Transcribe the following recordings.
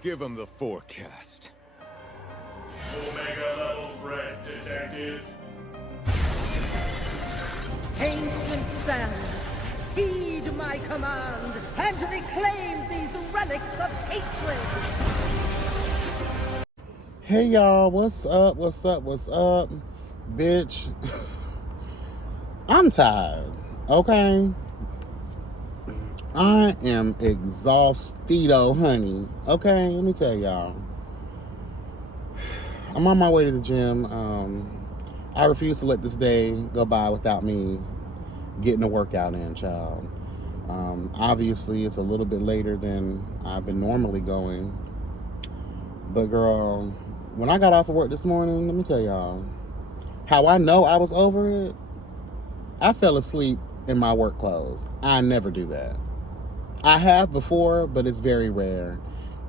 Give him the forecast. Omega level threat detected. Ancient sands, heed my command and reclaim these relics of hatred! Hey y'all, what's up? What's up? What's up? Bitch, I'm tired, okay? I am exhaustido, honey. Okay, let me tell y'all. I'm on my way to the gym. I refuse to let this day go by without me getting a workout in, child. Obviously, it's a little bit later than I've been normally going. But girl, when I got off of work this morning, let me tell y'all, how I know I was over it, I fell asleep in my work clothes. I never do that. I have before, but it's very rare.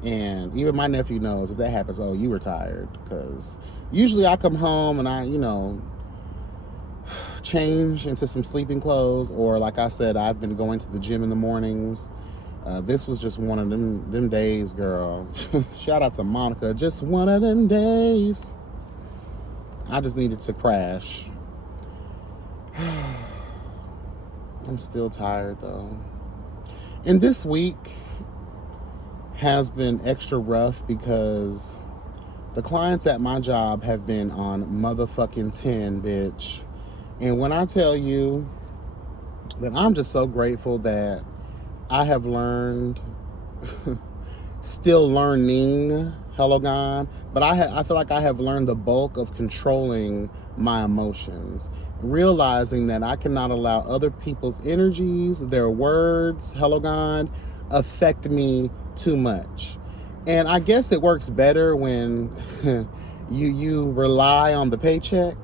And even my nephew knows if that happens, oh, you were tired. Because usually I come home and I, change into some sleeping clothes. Or like I said, I've been going to the gym in the mornings. This was just one of them days, girl. Shout out to Monica. Just one of them days. I just needed to crash. I'm still tired, though. And this week has been extra rough because the clients at my job have been on motherfucking 10, bitch. And when I tell you that I'm just so grateful that I have learned, still learning, hello God, but I feel like I have learned the bulk of controlling my emotions, realizing that I cannot allow other people's energies, their words, hello God, affect me too much. And I guess it works better when you rely on the paycheck,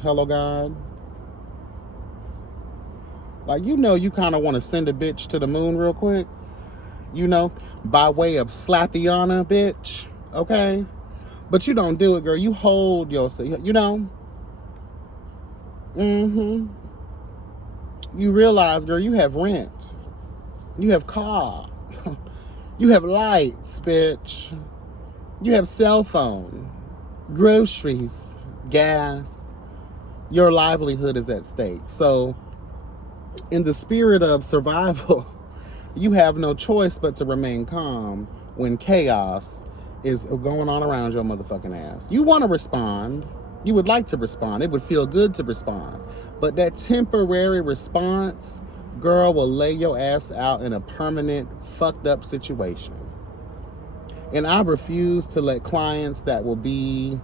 hello God. Like, you kind of want to send a bitch to the moon real quick, by way of Slappiana, bitch, okay? But you don't do it, girl. You hold yourself, You realize, girl, you have rent. You have car. You have lights, bitch. You have cell phone, groceries, gas. Your livelihood is at stake. So, in the spirit of survival, you have no choice but to remain calm when chaos is going on around your motherfucking ass. You want to respond. You would like to respond. It would feel good to respond. But that temporary response, girl, will lay your ass out in a permanent, fucked up situation. And I refuse to let clients that will be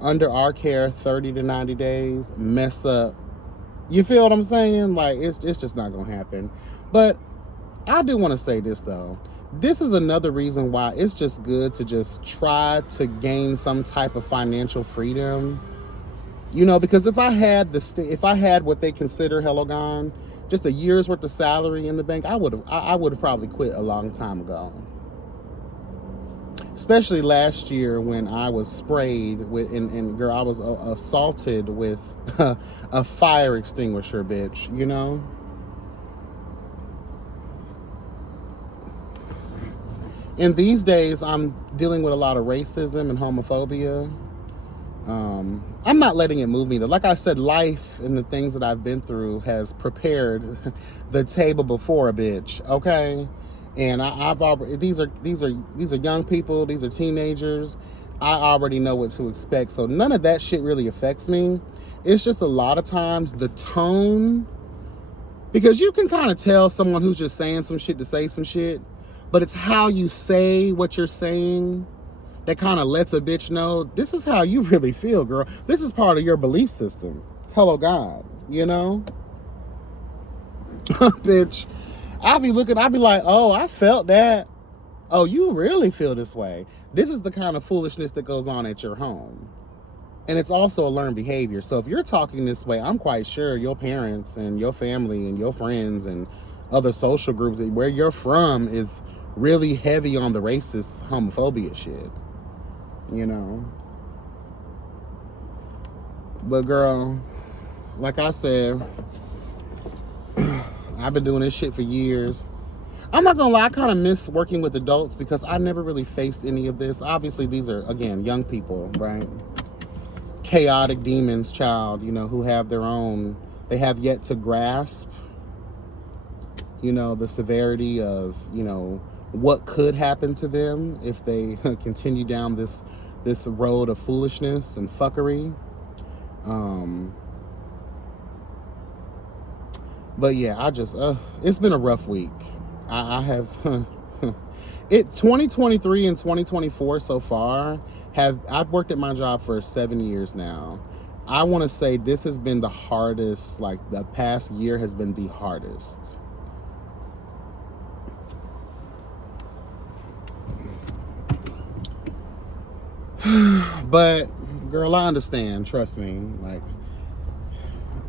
under our care 30 to 90 days mess up. You feel what I'm saying? Like, it's just not going to happen. But I do want to say this, though. This is another reason why it's just good to just try to gain some type of financial freedom. Because if I had what they consider, hello gone, just a year's worth of salary in the bank, I would have probably quit a long time ago. Especially last year when I was sprayed with, and girl, I was assaulted with a fire extinguisher, bitch, In these days, I'm dealing with a lot of racism and homophobia. I'm not letting it move me, though. Like I said, life and the things that I've been through has prepared the table before a bitch, okay? And I've already, these are young people, these are teenagers. I already know what to expect, so none of that shit really affects me. It's just a lot of times the tone, because you can kind of tell someone who's just saying some shit to say some shit, but it's how you say what you're saying that kind of lets a bitch know this is how you really feel, girl. This is part of your belief system. Hello, God, Bitch, I'll be like, oh, I felt that. Oh, you really feel this way. This is the kind of foolishness that goes on at your home. And it's also a learned behavior. So if you're talking this way, I'm quite sure your parents and your family and your friends and other social groups where you're from is really heavy on the racist homophobia shit. But girl, like I said, I've been doing this shit for years. I'm not gonna lie, I kind of miss working with adults because I never really faced any of this. Obviously, these are, again, young people, right? Chaotic demons, child, you know, who have their own, they have yet to grasp, you know, the severity of, you know, what could happen to them if they continue down this road of foolishness and fuckery. But yeah, I just, it's been a rough week. I have, 2023 and 2024 so far I've worked at my job for 7 years now. I want to say this has been the hardest, like the past year has been the hardest. But girl, I understand, trust me. Like,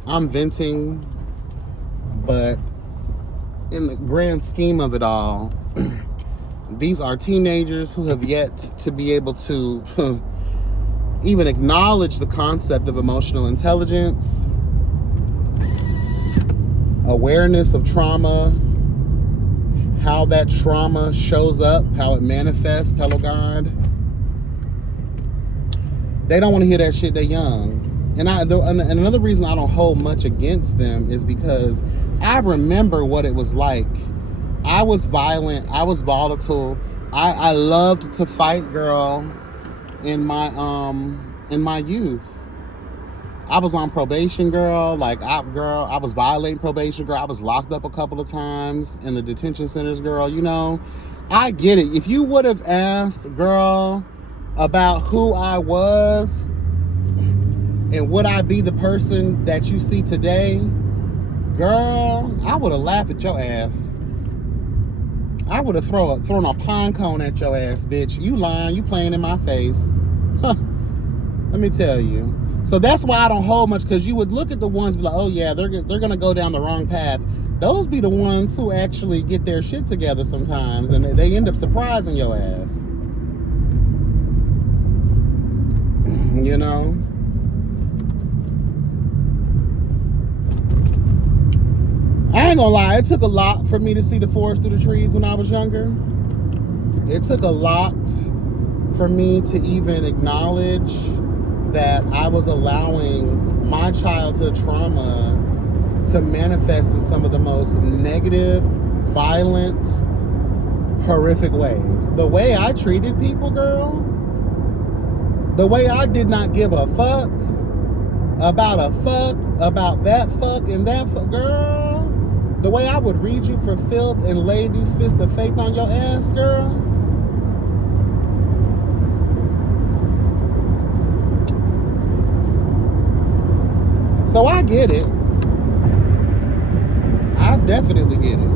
I'm venting, but in the grand scheme of it all, these are teenagers who have yet to be able to even acknowledge the concept of emotional intelligence, awareness of trauma, how that trauma shows up, how it manifests. Hello, God. They don't want to hear that shit. They're young. And another reason I don't hold much against them is because I remember what it was like. I was violent. I was volatile. I loved to fight, girl, in my youth. I was on probation, girl. I was violating probation, girl. I was locked up a couple of times in the detention centers, girl. You know, I get it. If you would have asked, girl, about who I was and would I be the person that you see today, girl, I would have laughed at your ass. I would have thrown a pine cone at your ass, bitch. You lying, you playing in my face. Let me tell you. So that's why I don't hold much, because you would look at the ones and be like, oh yeah, they're gonna go down the wrong path. Those be the ones who actually get their shit together sometimes, and they end up surprising your ass. You know? I ain't gonna lie, it took a lot for me to see the forest through the trees when I was younger. It took a lot for me to even acknowledge that I was allowing my childhood trauma to manifest in some of the most negative, violent, horrific ways. The way I treated people, girl, the way I did not give a fuck about that fuck and that fuck, girl. The way I would read you for filth and lay these fists of faith on your ass, girl. So I get it. I definitely get it.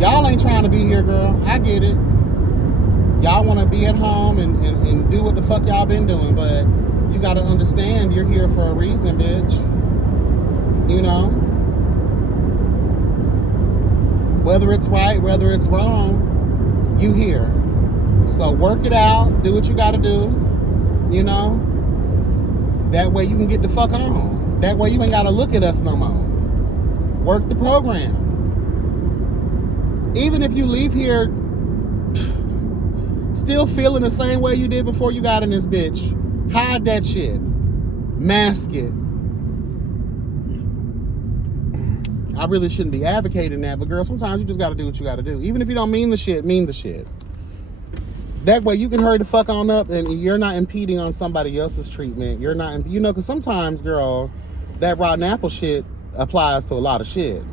Y'all ain't trying to be here, girl. I get it. Y'all want to be at home and do what the fuck y'all been doing, but you got to understand you're here for a reason, bitch. You know? Whether it's right, whether it's wrong, you here. So work it out. Do what you got to do. You know? That way you can get the fuck on. That way you ain't got to look at us no more. Work the program. Even if you leave here still feeling the same way you did before you got in this bitch, hide that shit. Mask it. I really shouldn't be advocating that, but girl, sometimes you just got to do what you got to do. Even if you don't mean the shit, mean the shit. That way you can hurry the fuck on up and you're not impeding on somebody else's treatment. You're not, you know, because sometimes, girl, that rotten apple shit applies to a lot of shit.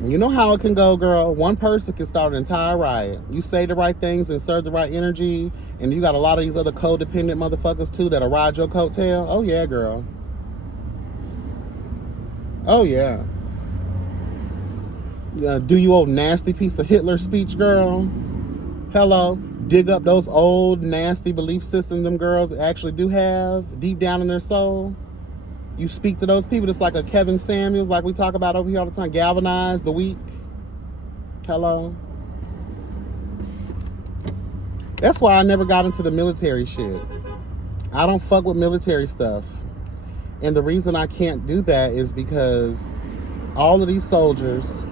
You know how it can go, girl. One person can start an entire riot. You say the right things and serve the right energy, and you got a lot of these other codependent motherfuckers too that'll ride your coattail. Oh yeah, girl. Oh yeah. Do you old nasty piece of Hitler speech, girl? Hello. Dig up those old nasty belief systems them girls actually do have deep down in their soul. You speak to those people, it's like a Kevin Samuels, like we talk about over here all the time. Galvanize the weak. Hello. That's why I never got into the military shit. I don't fuck with military stuff. And the reason I can't do that is because all of these soldiers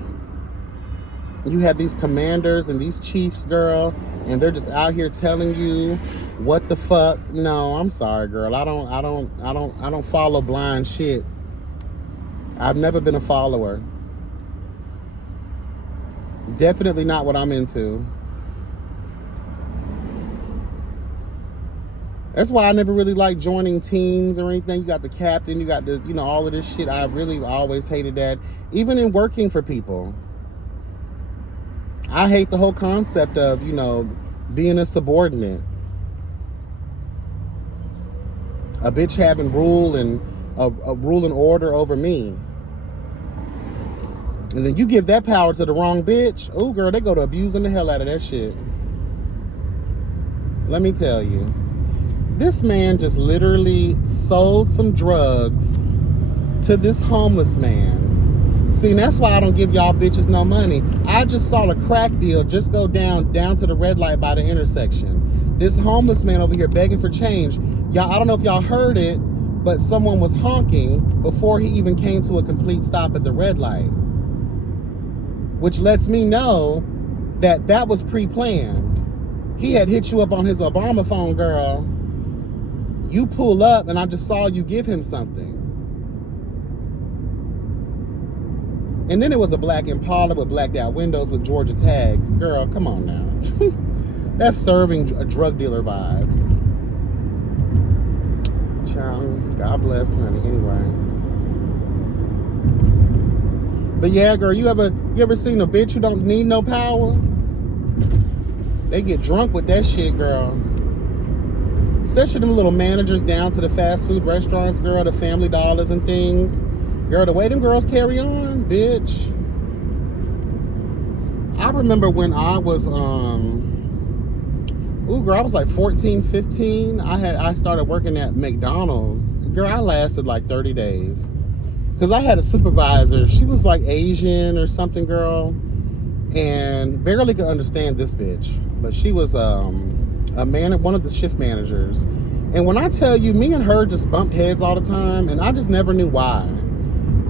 You have these commanders and these chiefs, girl, and they're just out here telling you what the fuck. No, I'm sorry, girl. I don't follow blind shit. I've never been a follower. Definitely not what I'm into. That's why I never really liked joining teams or anything. You got the captain, you got the, all of this shit. I really always hated that. Even in working for people. I hate the whole concept of, being a subordinate. A bitch having rule and a rule and order over me. And then you give that power to the wrong bitch. Oh, girl, they go to abusing the hell out of that shit. Let me tell you. This man just literally sold some drugs to this homeless man. See, and that's why I don't give y'all bitches no money. I just saw a crack deal just go down to the red light by the intersection. This homeless man over here begging for change. Y'all, I don't know if y'all heard it, but someone was honking before he even came to a complete stop at the red light. Which lets me know that was pre-planned. He had hit you up on his Obama phone, girl. You pull up and I just saw you give him something. And then it was a black Impala with blacked out windows with Georgia tags. Girl, come on now. That's serving drug dealer vibes. Child, God bless, honey. Anyway. But yeah, girl, you ever seen a bitch who don't need no power? They get drunk with that shit, girl. Especially them little managers down to the fast food restaurants, girl, the Family Dollars and things. Girl, the way them girls carry on, bitch. I remember when I was, I was like 14, 15. I started working at McDonald's. Girl, I lasted like 30 days. Because I had a supervisor. She was like Asian or something, girl. And barely could understand this bitch. But she was, one of the shift managers. And when I tell you, me and her just bumped heads all the time, and I just never knew why.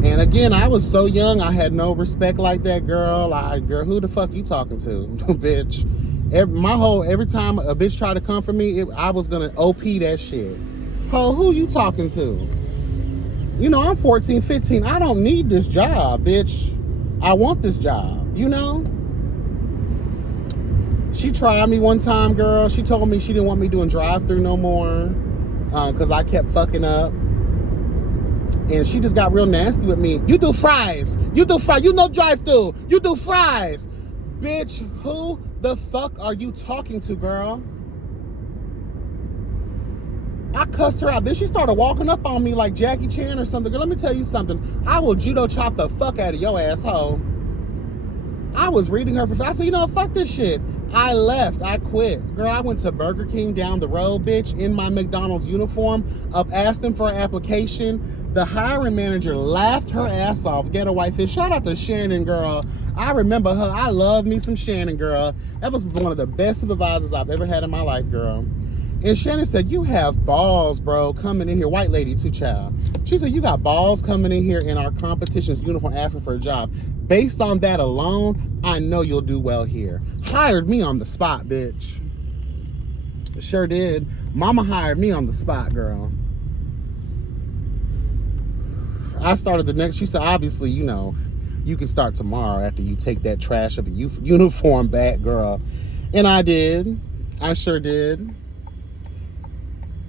And again, I was so young, I had no respect like that, girl. Girl, who the fuck you talking to, bitch? Every time a bitch tried to come for me, I was gonna OP that shit. Ho, who you talking to? I'm 14, 15. I don't need this job, bitch. I want this job, She tried me one time, girl. She told me she didn't want me doing drive-thru no more because I kept fucking up. And she just got real nasty with me. You do fries. You do fries. You know drive-thru. You do fries. Bitch, who the fuck are you talking to, girl? I cussed her out. Then she started walking up on me like Jackie Chan or something. Girl, let me tell you something. I will judo chop the fuck out of your asshole. I was reading her for... I said, fuck this shit. I left. I quit. Girl, I went to Burger King down the road, bitch, in my McDonald's uniform, asked them for an application. The hiring manager laughed her ass off. Ghetto Whitefish. Shout out to Shannon, girl. I remember her. I love me some Shannon, girl. That was one of the best supervisors I've ever had in my life, girl. And Shannon said, you have balls, bro, coming in here. White lady, too, child. She said, you got balls coming in here in our competition's uniform asking for a job. Based on that alone, I know you'll do well here. Hired me on the spot, bitch. Sure did. Mama hired me on the spot, girl. I started the next, she said, obviously, you can start tomorrow after you take that trash of a uniform back, girl. And I did. I sure did.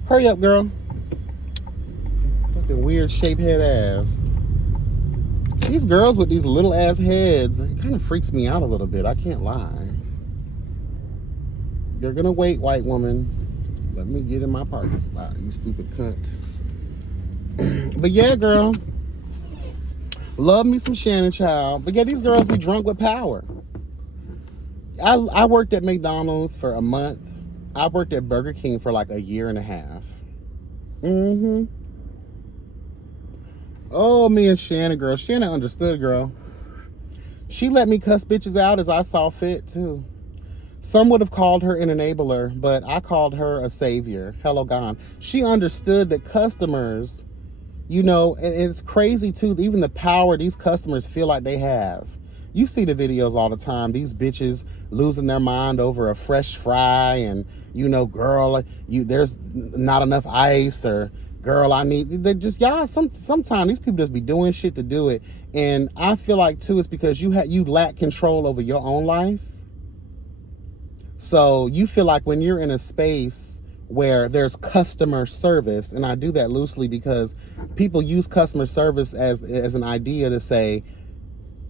Hurry up, girl. Fucking weird shaped head ass. These girls with these little ass heads, it kind of freaks me out a little bit. I can't lie. You're gonna wait, white woman. Let me get in my parking spot, you stupid cunt. But yeah, girl. Love me some Shannon, child. But yeah, these girls be drunk with power. I worked at McDonald's for a month. I worked at Burger King for like a year and a half. Mm-hmm. Oh, me and Shannon, girl. Shannon understood, girl. She let me cuss bitches out as I saw fit, too. Some would have called her an enabler, but I called her a savior. Hello, God. She understood that customers, and it's crazy, too, even the power these customers feel like they have. You see the videos all the time. These bitches losing their mind over a fresh fry and, you know, girl, there's not enough ice, or girl, I need, they just, y'all, sometimes these people just be doing shit to do it. And I feel like too, it's because you lack control over your own life. So you feel like when you're in a space where there's customer service, and I do that loosely because people use customer service as an idea to say,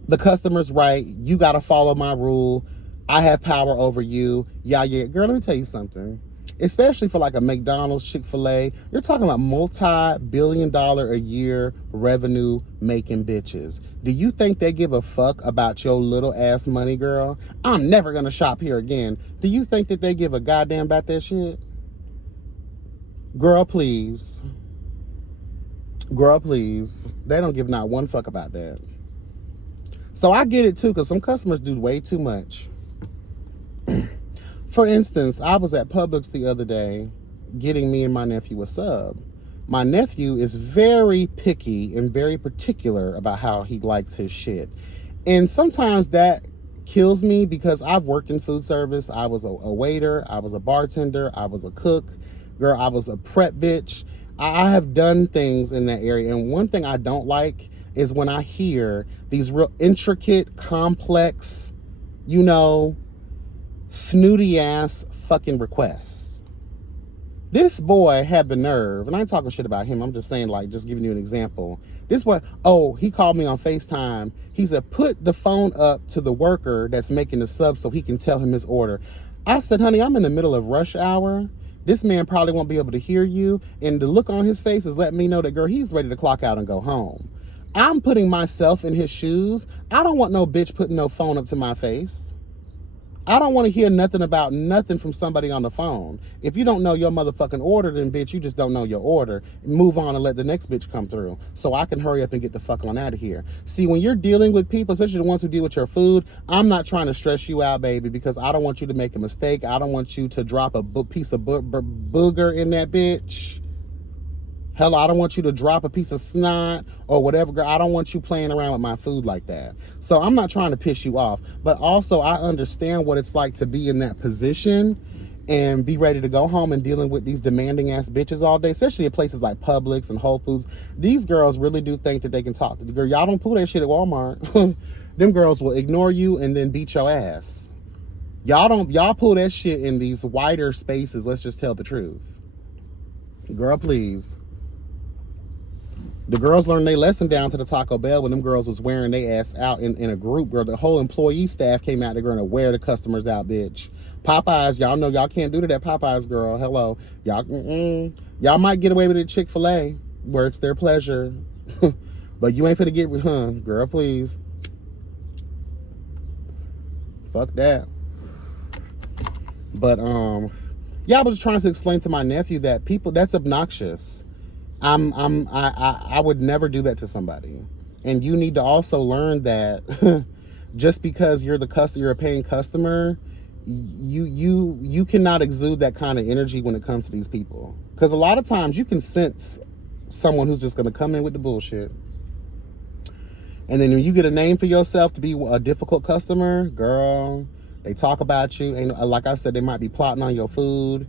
the customer's right, you got to follow my rule, I have power over you. Yeah. Girl, let me tell you something. Especially for like a McDonald's, Chick-fil-A, you're talking about multi-billion-dollar a year revenue making bitches. Do you think they give a fuck about your little ass money, girl? I'm never gonna shop here again. Do you think that they give a goddamn about that shit? Girl, please. Girl, please. They don't give not one fuck about that. So I get it too, because some customers do way too much. For instance, I was at Publix the other day getting me and my nephew a sub. My nephew is very picky and very particular about how he likes his shit. And sometimes that kills me because I've worked in food service. I was a waiter, I was a bartender, I was a cook. Girl, I was a prep bitch. I have done things in that area. And one thing I don't like is when I hear these real intricate, complex, you know, snooty ass fucking requests. This boy had the nerve, and I ain't talking shit about him, I'm just saying, like, just giving you an example. This boy, he called me on FaceTime. He said, put the phone up to the worker that's making the sub so he can tell him his order. I said, honey, I'm in the middle of rush hour. This man probably won't be able to hear you. And the look on his face is letting me know that, girl, he's ready to clock out and go home. I'm putting myself in his shoes. I don't want no bitch putting no phone up to my face. I don't want to hear nothing about nothing from somebody on the phone. If you don't know your motherfucking order, then bitch, you just don't know your order. Move on and let the next bitch come through so I can hurry up and get the fuck on out of here. See, when you're dealing with people, especially the ones who deal with your food, I'm not trying to stress you out, baby, because I don't want you to make a mistake. I don't want you to drop a piece of booger in that bitch. Hell, I don't want you to drop a piece of snot or whatever, girl. I don't want you playing around with my food like that. So I'm not trying to piss you off, but also I understand what it's like to be in that position and be ready to go home and dealing with these demanding ass bitches all day, especially at places like Publix and Whole Foods. These girls really do think that they can talk to the girl. Y'all don't pull that shit at Walmart. Them girls will ignore you and then beat your ass. Y'all pull that shit in these wider spaces. Let's just tell the truth. Girl, please. The girls learned their lesson down to the Taco Bell when them girls was wearing their ass out in a group. Girl, the whole employee staff came out. They're going to wear the customers out, bitch. Popeyes, y'all know y'all can't do that at Popeyes, girl. Hello. Y'all might get away with it at Chick-fil-A where it's their pleasure. But you ain't finna get with, girl, please. Fuck that. But, yeah, I was trying to explain to my nephew that people, that's obnoxious. I would never do that to somebody. And you need to also learn that just because you're you're a paying customer, you cannot exude that kind of energy when it comes to these people. Because a lot of times you can sense someone who's just going to come in with the bullshit. And then when you get a name for yourself to be a difficult customer, girl, they talk about you. And like I said, they might be plotting on your food.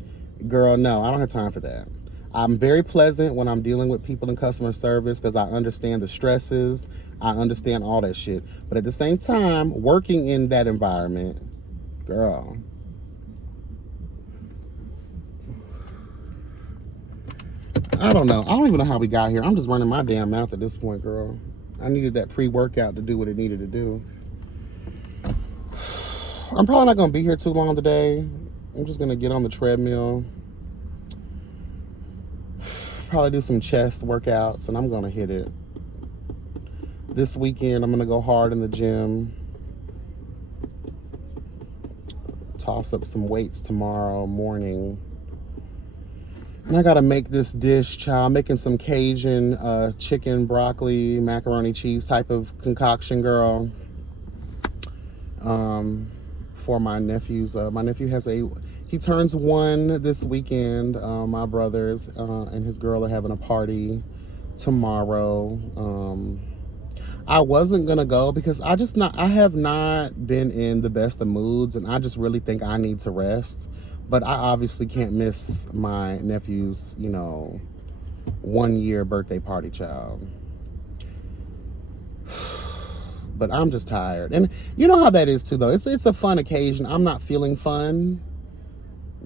Girl, no, I don't have time for that. I'm very pleasant when I'm dealing with people in customer service because I understand the stresses. I understand all that shit. But at the same time, working in that environment, girl. I don't know. I don't even know how we got here. I'm just running my damn mouth at this point, girl. I needed that pre-workout to do what it needed to do. I'm probably not going to be here too long today. I'm just going to get on the treadmill. Probably do some chest workouts, and I'm gonna hit it. This weekend, I'm gonna go hard in the gym. Toss up some weights tomorrow morning. And I gotta make this dish, child. I'm making some Cajun chicken, broccoli, macaroni, cheese type of concoction, girl. For my nephews. My nephew he turns 1 this weekend. My brothers and his girl are having a party tomorrow. I wasn't gonna go because I have not been in the best of moods, and I just really think I need to rest. But I obviously can't miss my nephew's, 1-year birthday party, child. But I'm just tired. And you know how that is too, though. It's a fun occasion. I'm not feeling fun.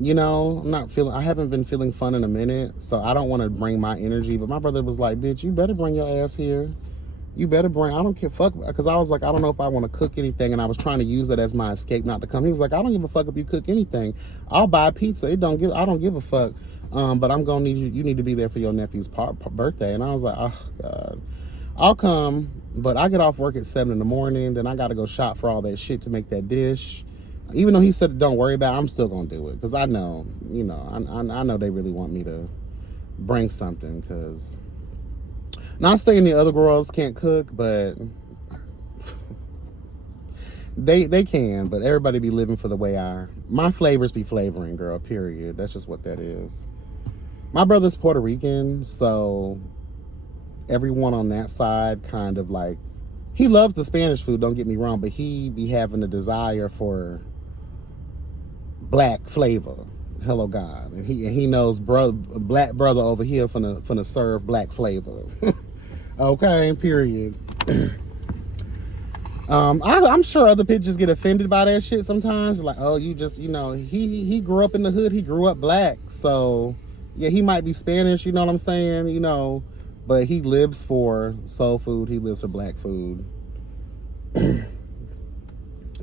I haven't been feeling fun in a minute, so I don't want to bring my energy. But my brother was like, bitch, you better bring your ass here. You better bring, I don't care, fuck, because I was like, I don't know if I want to cook anything, and I was trying to use it as my escape not to come. He was like, I don't give a fuck if you cook anything. I'll buy pizza. I don't give a fuck. But I'm gonna need you need to be there for your nephew's birthday. And I was like, oh God. I'll come, but I get off work at 7 in the morning, then I gotta go shop for all that shit to make that dish. Even though he said don't worry about it, I'm still gonna do it, because I know, I know they really want me to bring something, because not saying the other girls can't cook, but they can, but everybody be living for the way my flavors be flavoring, girl, period. That's just what that is. My brother's Puerto Rican, so everyone on that side kind of like, he loves the Spanish food, don't get me wrong, but he be having a desire for black flavor. Hello God. And he knows black brother over here finna serve black flavor. Okay, period. I'm sure other bitches get offended by that shit sometimes. Like, oh, you just, he grew up in the hood, he grew up black, so yeah, he might be Spanish, you know what I'm saying, but he lives for soul food, he lives for black food.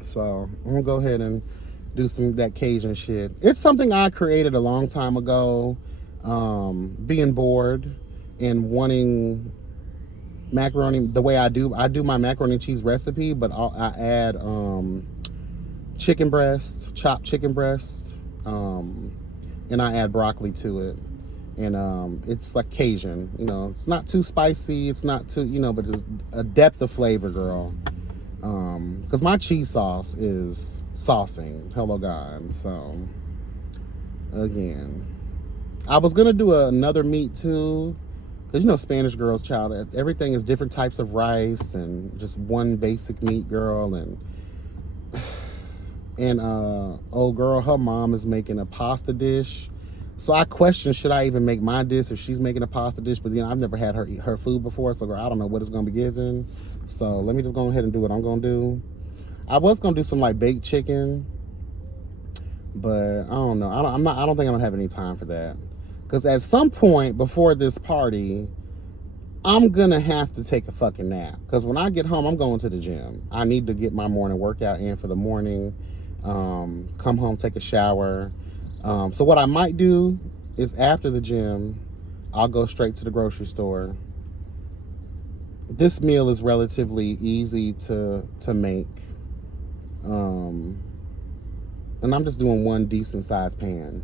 So I'm gonna go ahead and do that Cajun shit. It's something I created a long time ago, being bored and wanting macaroni the way I do my macaroni and cheese recipe, but I add chicken breast, chopped chicken breast, and I add broccoli to it, and it's like Cajun, it's not too spicy, it's not too, but it's a depth of flavor, girl, because my cheese sauce is saucing, hello God. So again, I was gonna do another meat too, because Spanish girls, child, everything is different types of rice and just one basic meat, girl. And old girl, her mom is making a pasta dish, so I question, should I even make my dish if she's making a pasta dish? But I've never had her food before, so girl, I don't know what it's gonna be given. So let me just go ahead and do what I'm gonna do. I was gonna do some like baked chicken, but I don't know. I don't think I'm gonna have any time for that. Because at some point before this party, I'm going to have to take a fucking nap. Because when I get home, I'm going to the gym. I need to get my morning workout in for the morning. Come home, take a shower. So what I might do is after the gym, I'll go straight to the grocery store. This meal is relatively easy to make. And I'm just doing one decent sized pan.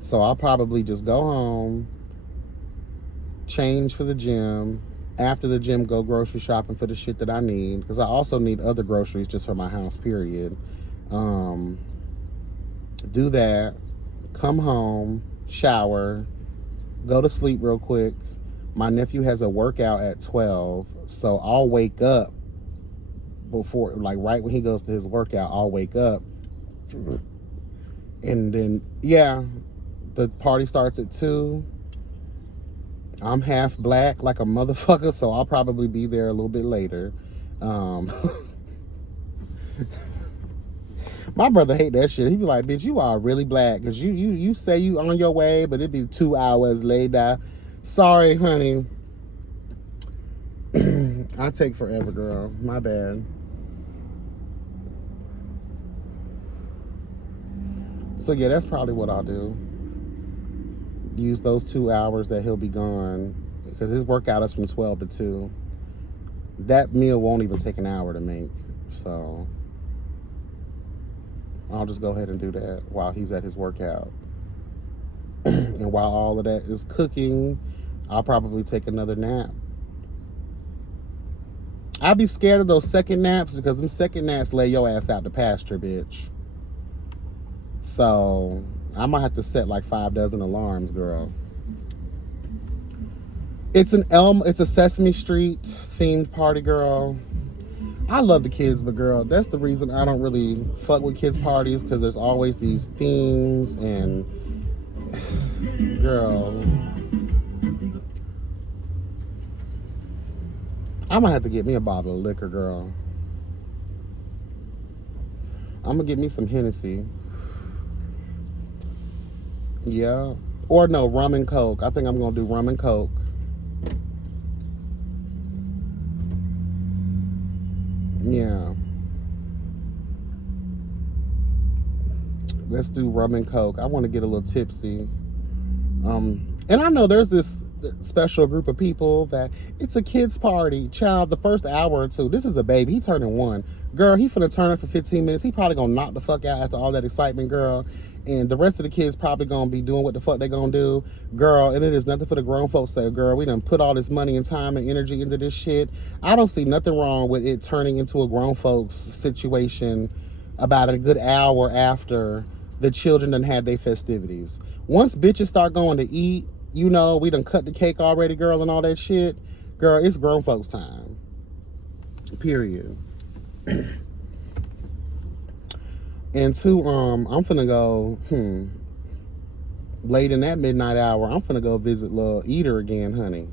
So I'll probably just go home, change for the gym. After the gym, go grocery shopping for the shit that I need, because I also need other groceries just for my house, period. Do that, come home, shower, go to sleep real quick. My nephew has a workout at 12, so I'll wake up before, like right when he goes to his workout, I'll wake up. And then, yeah, the party starts at 2. I'm half black like a motherfucker, so I'll probably be there a little bit later. My brother hate that shit. He be like, bitch, you are really black, because you say you on your way, but it be 2 hours later. Sorry, honey. I take forever, girl. My bad. So yeah, that's probably what I'll do. Use those 2 hours that he'll be gone, because his workout is from 12 to 2. That meal won't even take an hour to make, so I'll just go ahead and do that while he's at his workout. And while all of that is cooking, I'll probably take another nap. I'd be scared of those second naps, because them second naps lay your ass out to pasture, bitch. So I might have to set like 5 dozen alarms, girl. It's it's a Sesame Street themed party, girl. I love the kids, but girl, that's the reason I don't really fuck with kids parties, because there's always these themes and girl, I'm gonna have to get me a bottle of liquor, girl. I'm gonna get me some Hennessy. Yeah. Or no, rum and coke. I think I'm gonna do rum and coke. Yeah. Let's do rum and coke. I want to get a little tipsy. And I know there's this special group of people that it's a kid's party. Child, the first hour or two, this is a baby. He turning 1. Girl, he finna turn it for 15 minutes. He probably gonna knock the fuck out after all that excitement, girl. And the rest of the kids probably gonna be doing what the fuck they gonna do. Girl, and it is nothing for the grown folks to say, girl, we done put all this money and time and energy into this shit. I don't see nothing wrong with it turning into a grown folks situation about a good hour after the children done had their festivities. Once bitches start going to eat, you know, we done cut the cake already, girl, and all that shit. Girl, it's grown folks time. Period. And two, I'm finna go, late in that midnight hour, I'm finna go visit Lil Eater again, honey.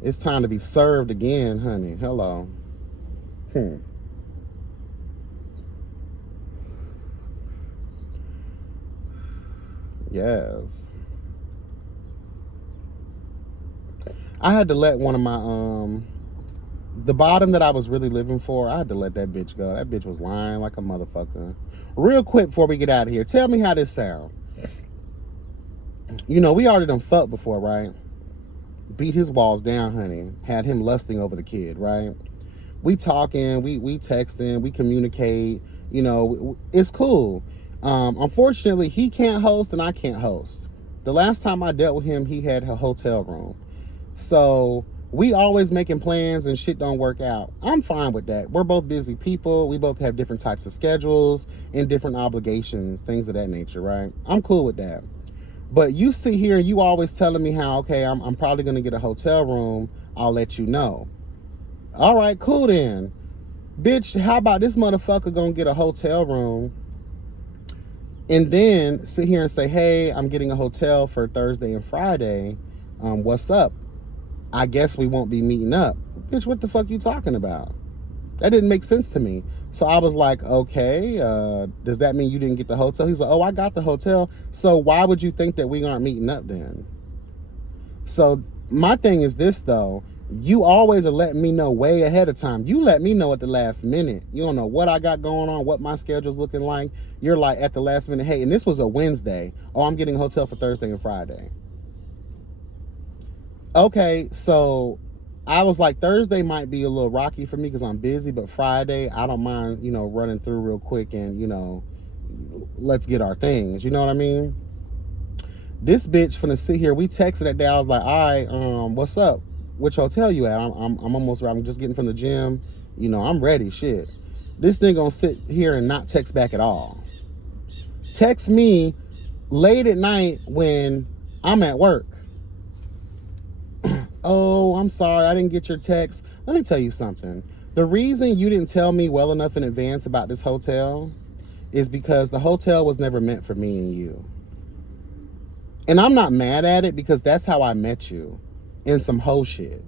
It's time to be served again, honey. Hello. Yes. I had to let one of my, the bottom that I was really living for, I had to let that bitch go. That bitch was lying like a motherfucker. Real quick before we get out of here, tell me how this sound. You know, we already done fucked before, right? Beat his walls down, honey. Had him lusting over the kid, right? We talking, we texting, we communicate. You know, it's cool. Unfortunately, he can't host and I can't host. The last time I dealt with him, he had a hotel room. So we always making plans and shit don't work out. I'm fine with that. We're both busy people. We both have different types of schedules and different obligations, things of that nature, right? I'm cool with that. But you sit here and you always telling me how, okay, I'm probably going to get a hotel room. I'll let you know. All right, cool then. Bitch, how about this motherfucker going to get a hotel room and then sit here and say, hey, I'm getting a hotel for Thursday and Friday. What's up? I guess we won't be meeting up. Bitch, what the fuck you talking about? That didn't make sense to me. So I was like, okay, does that mean you didn't get the hotel? He's like, oh, I got the hotel. So why would you think that we aren't meeting up then? So my thing is this, though. You always are letting me know way ahead of time. You let me know at the last minute. You don't know what I got going on, what my schedule's looking like. You're like at the last minute, hey, and this was a Wednesday. Oh, I'm getting a hotel for Thursday and Friday. Okay, so I was like, Thursday might be a little rocky for me because I'm busy, but Friday, I don't mind, you know, running through real quick and, you know, let's get our things. You know what I mean? This bitch finna sit here. We texted that day. I was like, all right, what's up? Which hotel you at? I'm almost ready. I'm just getting from the gym. You know, I'm ready. Shit. This thing gonna sit here and not text back at all. Text me late at night when I'm at work. Oh, I'm sorry, I didn't get your text. Let me tell you something. The reason you didn't tell me well enough in advance about this hotel is because the hotel was never meant for me and you. And I'm not mad at it because that's how I met you, in some hoe shit.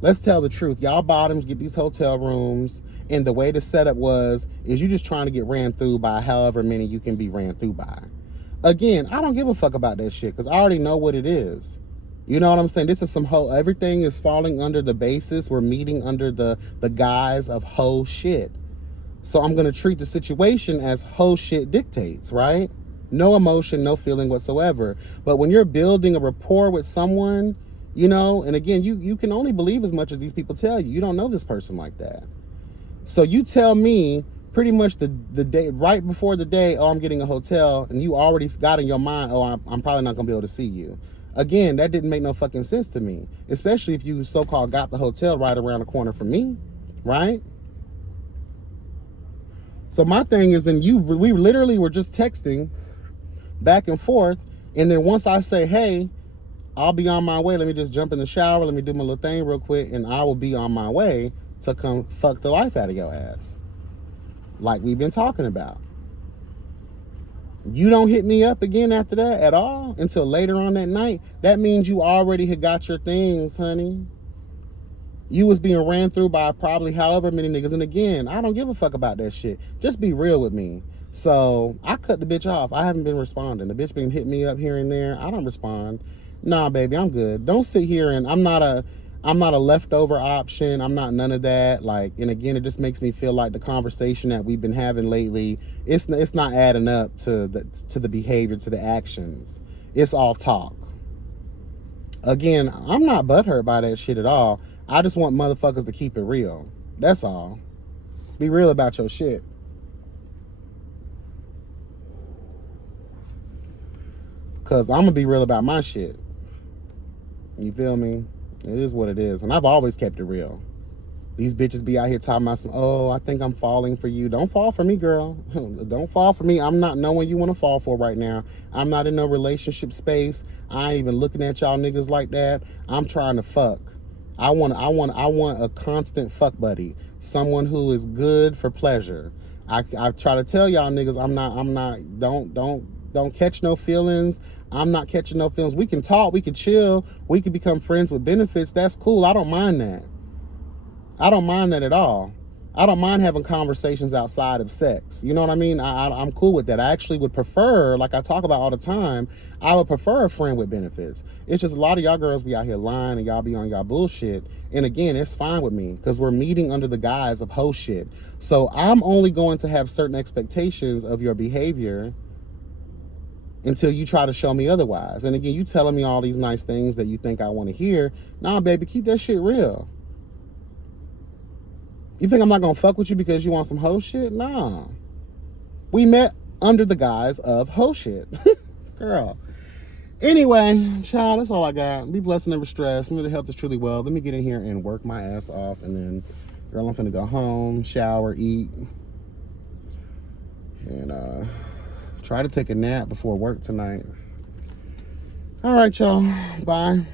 Let's tell the truth. Y'all bottoms get these hotel rooms, and the way the setup is you just trying to get ran through by however many you can be ran through by. Again, I don't give a fuck about that shit because I already know what it is. You know what I'm saying? This is some hoe. Everything is falling under the basis. We're meeting under the guise of hoe shit. So I'm going to treat the situation as hoe shit dictates, right? No emotion, no feeling whatsoever. But when you're building a rapport with someone, you know, and again, you can only believe as much as these people tell you. You don't know this person like that. So you tell me pretty much the day, right before the day, oh, I'm getting a hotel, and you already got in your mind, oh, I'm probably not going to be able to see you. Again, that didn't make no fucking sense to me, especially if you so-called got the hotel right around the corner from me, right? So my thing is, we literally were just texting back and forth, and then once I say, hey, I'll be on my way. Let me just jump in the shower. Let me do my little thing real quick, and I will be on my way to come fuck the life out of your ass. Like we've been talking about. You don't hit me up again after that at all until later on that night. That means you already had got your things, honey. You was being ran through by probably however many niggas. And again, I don't give a fuck about that shit. Just be real with me. So I cut the bitch off. I haven't been responding. The bitch been hitting me up here and there. I don't respond. Nah, baby, I'm good. Don't sit here and I'm not a leftover option. I'm not none of that. Like, and again, it just makes me feel like the conversation that we've been having lately, it's not adding up to the behavior, to the actions. It's all talk. Again, I'm not butthurt by that shit at all. I just want motherfuckers to keep it real. That's all. Be real about your shit. Cause I'm gonna be real about my shit. You feel me? It is what it is. And I've always kept it real. These bitches be out here talking about some, oh, I think I'm falling for you. Don't fall for me, girl. Don't fall for me. I'm not knowing you want to fall for right now. I'm not in no relationship space. I ain't even looking at y'all niggas like that. I'm trying to fuck. I want a constant fuck buddy. Someone who is good for pleasure. I try to tell y'all niggas don't catch no feelings. I'm not catching no feelings. We can talk, we can chill, we can become friends with benefits. That's cool. I don't mind that. I don't mind that at all. I don't mind having conversations outside of sex. You know what I mean? I'm cool with that. I actually would prefer, like I talk about all the time, I would prefer a friend with benefits. It's just a lot of y'all girls be out here lying and y'all be on y'all bullshit. And again, it's fine with me because we're meeting under the guise of hoe shit. So I'm only going to have certain expectations of your behavior until you try to show me otherwise. And again, you telling me all these nice things that you think I want to hear. Nah, baby, keep that shit real. You think I'm not gonna fuck with you because you want some hoe shit? Nah. We met under the guise of hoe shit. Girl. Anyway, child, that's all I got. Be blessed and never stressed. Remember, the health is truly well. Let me get in here and work my ass off. And then, girl, I'm finna go home, shower, eat. And try to take a nap before work tonight. All right, y'all. Bye.